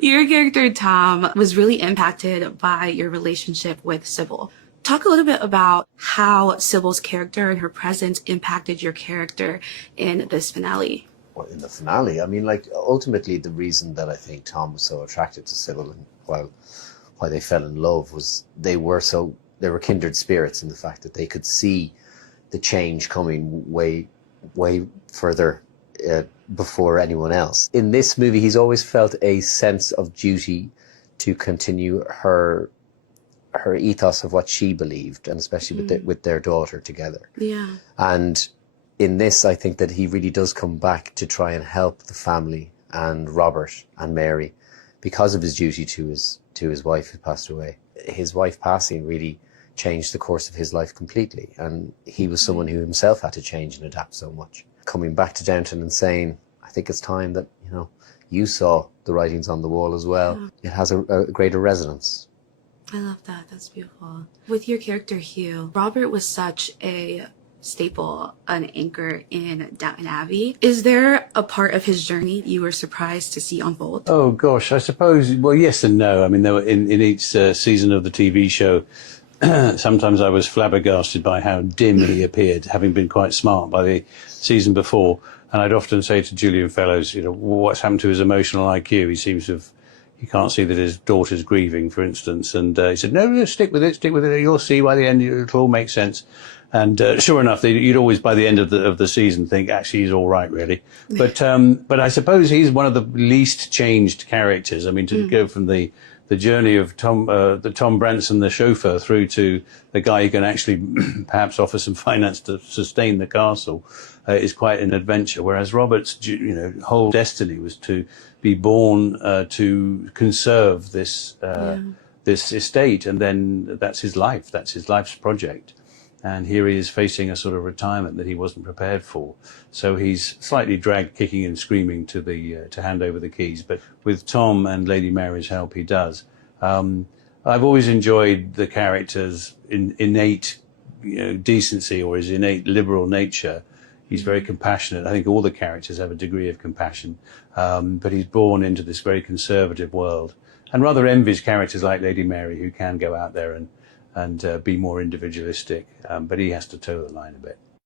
Your character, Tom, was really impacted by your relationship with Sybil. Talk a little bit about how Sybil's character and her presence impacted your character in this finale. Well, in the finale, I mean, like, ultimately the reason that I think Tom was so attracted to Sybil and why they fell in love was they were kindred spirits in the fact that they could see the change coming way further before anyone else. In this movie, he's always felt a sense of duty to continue her ethos of what she believed, and especially with their daughter together. Yeah. And in this, I think that he really does come back to try and help the family and Robert and Mary because of his duty to his wife who passed away. His wife passing really changed the course of his life completely, and he was someone who himself had to change and adapt so much. Coming back to Downton and saying, I think it's time that, you saw the writings on the wall as well. Yeah. It has a greater resonance. I love that. That's beautiful. With your character, Hugh, Robert was such a staple, an anchor in Downton Abbey. Is there a part of his journey you were surprised to see unfold? Oh gosh, I suppose, well, yes and no. I mean, there were in each season of the TV show, sometimes I was flabbergasted by how dim he appeared, having been quite smart by the season before. And I'd often say to Julian Fellows, what's happened to his emotional IQ? He seems to have, he can't see that his daughter's grieving, for instance. And he said, no, stick with it. You'll see by the end, it'll all make sense. And sure enough, you'd always, by the end of the season, think, actually, he's all right, really. But I suppose he's one of the least changed characters. I mean, to go from the journey of Tom Branson, the chauffeur, through to the guy who can actually perhaps offer some finance to sustain the castle is quite an adventure. Whereas Robert's, whole destiny was to be born to conserve this estate, and then that's his life. That's his life's project. And here he is facing a sort of retirement that he wasn't prepared for. So he's slightly dragged kicking and screaming to hand over the keys. But with Tom and Lady Mary's help, he does. I've always enjoyed the character's innate decency, or his innate liberal nature. He's very compassionate. I think all the characters have a degree of compassion. But he's born into this very conservative world and rather envies characters like Lady Mary, who can go out there and be more individualistic, but he has to toe the line a bit.